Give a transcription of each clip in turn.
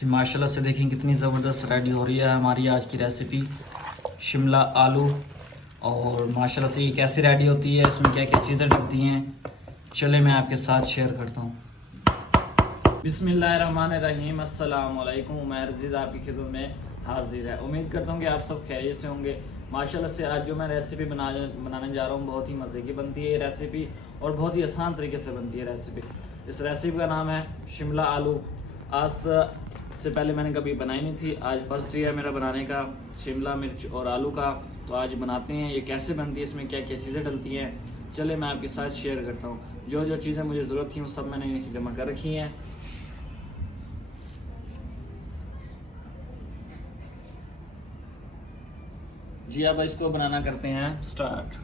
माशाल्लाह से देखें कितनी ज़बरदस्त रेडी हो रही है हमारी आज की रेसिपी शिमला आलू। और माशाल्लाह से ये कैसे रेडी होती है, इसमें क्या क्या चीज़ें डलती हैं, चले मैं आपके साथ शेयर करता हूँ। बिस्मिल्लाहिर्रहमानिर्रहीम, अस्सलाम वालेकुम। उमैर अजीज़ आपकी खिदमत में हाजिर है। उम्मीद करता हूँ कि आप सब खैरियत से होंगे। माशाल्लाह से आज जो मैं रेसिपी बनाने जा रहा हूँ बहुत ही मज़े की बनती है ये रेसिपी और बहुत ही आसान तरीके से बनती है रेसिपी। इस रेसिपी का नाम है शिमला आलू। आज से पहले मैंने कभी बनाई नहीं थी, आज फर्स्ट डे है मेरा बनाने का शिमला मिर्च और आलू का। तो आज बनाते हैं ये कैसे बनती है, इसमें क्या क्या चीज़ें डलती हैं, चले मैं आपके साथ शेयर करता हूँ। जो जो चीज़ें मुझे ज़रूरत थी वो सब मैंने नीचे जमा कर रखी हैं। जी अब इसको बनाना करते हैं स्टार्ट।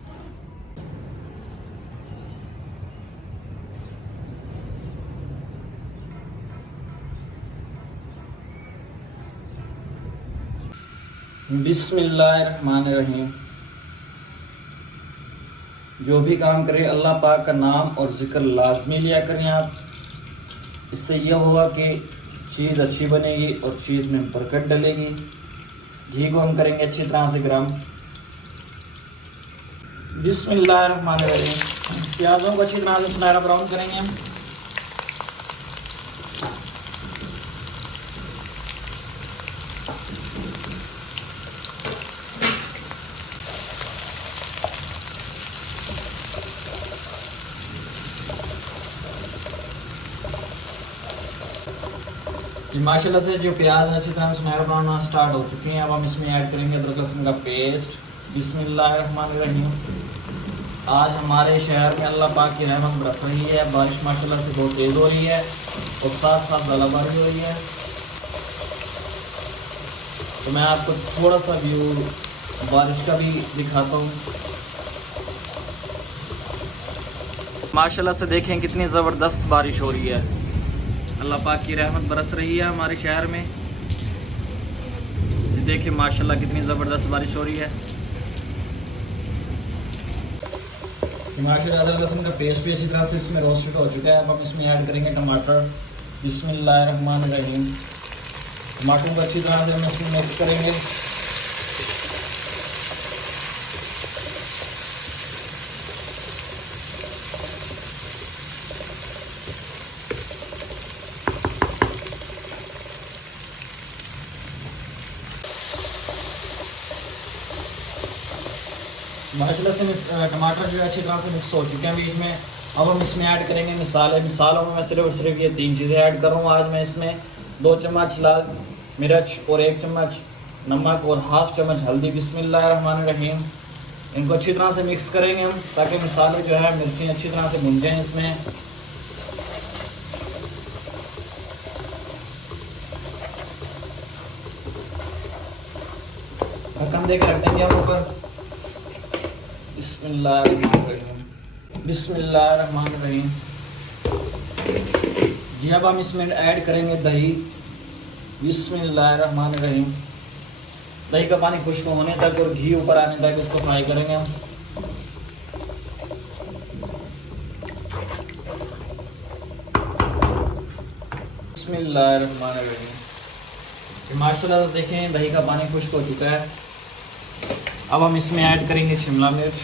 बिस्मिल्लाहिर्रहमानिर्रहीम। जो भी काम करें अल्लाह पाक का नाम और जिक्र लाजमी लिया करें आप। इससे यह होगा कि चीज़ अच्छी बनेगी और चीज़ में बरकत डलेगी। घी को हम करेंगे अच्छी तरह से गर्म। बिस्मिल्लाहिर्रहमानिर्रहीम। प्याज़ों को अच्छी तरह से सुनहरा ब्राउन करेंगे हम। माशाल्लाह से जो प्याज अच्छी तरह से सुनहरा ब्राउन होना स्टार्ट हो चुके हैं। अब हम इसमें ऐड करेंगे अदरक लहसुन का पेस्ट। बिस्मिल्लाहिर्रहमानिर्रहीम। आज हमारे शहर में अल्लाह पाक की रहमत बरस रही है। बारिश माशाल्लाह से बहुत तेज़ हो रही है और साथ साथ बर्फबारी हो रही है। तो मैं आपको थोड़ा सा व्यू बारिश का भी दिखाता हूँ। माशाल्लाह से देखें कितनी ज़बरदस्त बारिश हो रही है। अल्लाह पाक की रहमत बरस रही है हमारे शहर में। देखिए माशाल्लाह कितनी ज़बरदस्त बारिश हो रही है। माशाल्लाह अदरक लहसुन का पेस्ट भी अच्छी तरह से इसमें रोस्टेड हो चुका है। अब हम इसमें ऐड करेंगे टमाटर। बिस्मिल्लाहिर्रहमानिर्रहीम। टमाटर को अच्छी तरह से हम इसमें मिक्स करेंगे। माशाल्लाह से टमाटर जो है अच्छी तरह से मिक्स हो चुके हैं बीच में। अब हम इसमें ऐड करेंगे मसाले। मसालों में मैं सिर्फ ये 3 चीज़ें ऐड कर रहा हूँ आज मैं। इसमें 2 चम्मच लाल मिर्च और 1 चम्मच नमक और हाफ चम्मच हल्दी। बिस्मिल्लाहिर्रहमानिर्रहीम। इनको अच्छी तरह से मिक्स करेंगे हम ताकि मसाले जो है मिर्चें अच्छी तरह से भुन जाएँ इसमें। ढक्कन देकर रख देंगे हम ऊपर। बिस्मिल्लाहिर्रहमानिर्रहीम। जी अब हम इसमें ऐड करेंगे दही। बिस्मिल्लाहिर्रहमानिर्रहीम। दही का पानी खुश्क होने तक और घी ऊपर आने तक उसको फ्राई करेंगे हम। बिस्मिल्लाहिर्रहमानिर्रहीम। माशाल्लाह देखें दही का पानी खुश्क हो चुका है। अब हम इसमें ऐड करेंगे शिमला मिर्च।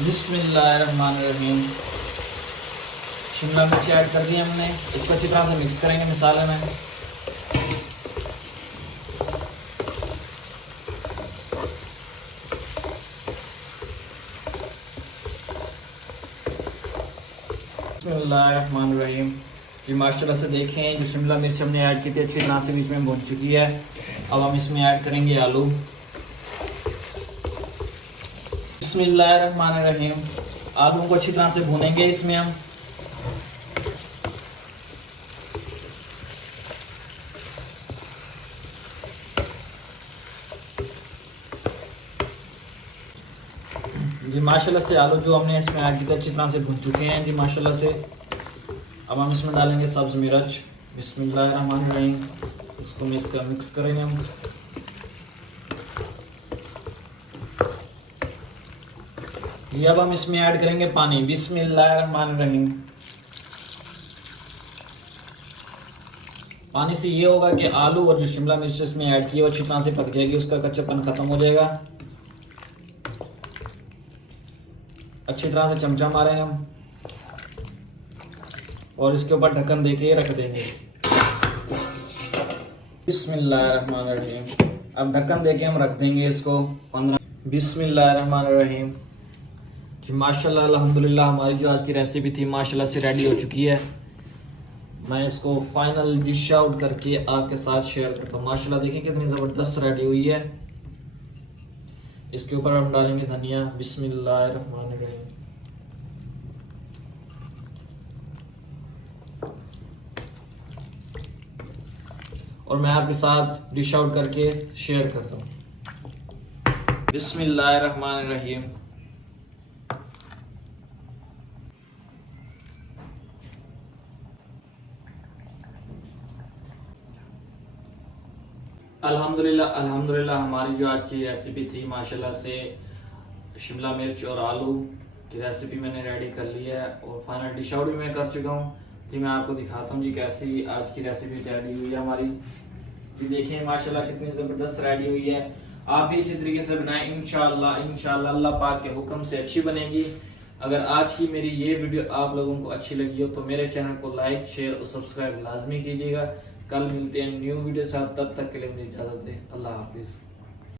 बिस्मिल्लाहिर्रहमानिर्रहीम। शिमला मिर्च ऐड कर दी हमने। इसको अच्छी तरह से मिक्स करेंगे मसाले में। बिस्मिल्लाहिर्रहमानिर्रहीम। जी माशाल्लाह से देखें जो शिमला मिर्च हमने ऐड की थी अच्छी तरह से बीच में भुन चुकी है। अब हम इसमें ऐड करेंगे आलू। बिस्मिल्लाहिर्रहमानिर्रहीम। आलू को अच्छी तरह से भुनेंगे इसमें हम। जी माशाल्लाह से आलू जो हमने इसमें ऐड की थी अच्छी तरह से भुन चुके हैं जी माशाल्लाह से। अब हम इसमें डालेंगे सब्ज़ मिर्च। बिस्मिल्लाहिर्रहमानिर्रहीम। इसको मिक्स करेंगे हम। ये अब हम इसमें ऐड करेंगे पानी। बिस्मिल्लाहिर्रहमानिर्रहीम। पानी से ये होगा कि आलू और जो शिमला मिर्च इसमें ऐड की है वो अच्छी तरह से पक जाएगी, उसका कच्चापन खत्म हो जाएगा। अच्छी तरह से चमचा मारें हम और इसके ऊपर ढक्कन देके रख देंगे। बिस्मिल्लाहिर्रहमानिर्रहीम। अब ढक्कन देके हम रख देंगे इसको 15। बिस्मिल्लाहिर्रहमानिर्रहीम। जी माशाल्लाह अल्हम्दुलिल्लाह हमारी जो आज की रेसिपी थी माशाल्लाह से रेडी हो चुकी है। मैं इसको फाइनल डिश आउट करके आपके साथ शेयर करता हूँ। माशाल्लाह देखिए कितनी ज़बरदस्त रेडी हुई है। इसके ऊपर हम डालेंगे धनिया। बिस्मिल्लाहिर्रहमानिर्रहीम। और मैं आपके साथ डिश आउट करके शेयर करता हूँ। बिस्मिल्लाहिर्रहमानिर्रहीम। अल्हम्दुलिल्लाह अल्हम्दुलिल्लाह हमारी जो आज की रेसिपी थी माशाल्लाह से शिमला मिर्च और आलू की रेसिपी मैंने रेडी कर ली है और फाइनल डिश आउट भी मैं कर चुका हूँ। कि मैं आपको दिखाता हूँ जी कैसी आज की रेसिपी रेडी हुई है हमारी। कि देखें माशाल्लाह कितनी ज़बरदस्त रेडी हुई है। आप भी इसी तरीके से बनाएं, इंशाल्लाह इंशाल्लाह अल्लाह पाक के हुक्म से अच्छी बनेगी। अगर आज की मेरी ये वीडियो आप लोगों को अच्छी लगी हो तो मेरे चैनल को लाइक शेयर और सब्सक्राइब लाजमी कीजिएगा। कल मिलते हैं न्यू वीडियो साथ, तब तक के लिए मुझे इजाज़त दें। अल्लाह हाफिज़।